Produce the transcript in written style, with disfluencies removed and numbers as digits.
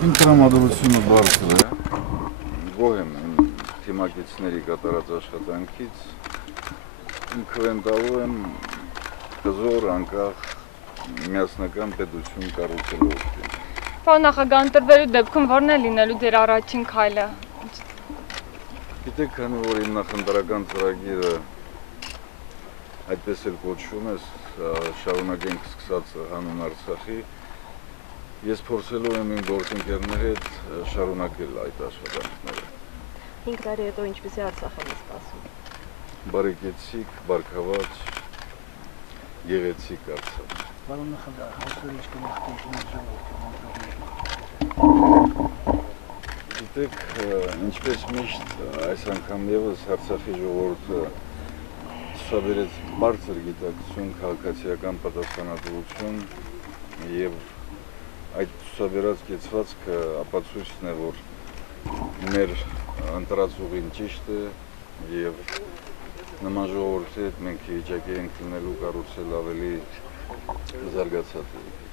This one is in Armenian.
Իմ տրամադրությունը բարձր է, գոհ եմ իմ թիմակիցների կատարած աշխատանքից, իմ քվեն տալու եմ հզոր, անկախ, միասնական պետություն կառուցելու։ Պարոն նախագահ, ընտրվելու դեպքում ո՞րն է լինելու ձեր առաջին քայլը։ Գիտեք, քանի որ իմ նախընտրական ծրագիրը այդպես էլ կոչվում է, շարունակենք սկսած հանուն Արցախի, ես փորձելու եմ իմ գործընկերների հետ շարունակել այդ աշխատանքները։ 5 տարի հետո ինչպիսի Արցախ եմ սպասում։ Բարեկեցիկ, բարգավաճ, գեղեցիկ Արցախ։ Պարոն նախագահ, այսօր ինչ կնախտենք Գիտեք, ինչպես միշտ այս անգամ ևս Արցախի ժողովուրդը ցուցաբերեց բարձր գիտակցություն, քաղաքացիական պատասխանատվություն եւ այդ ցուցաբերած կեցվածքը ապացույցն է, որ մեր ընտրած ուղին ճիշտ է եւ նման ժողովրդի հետ մենք ի վիճակի ենք լինելու կառուցել ավելի զարգացած։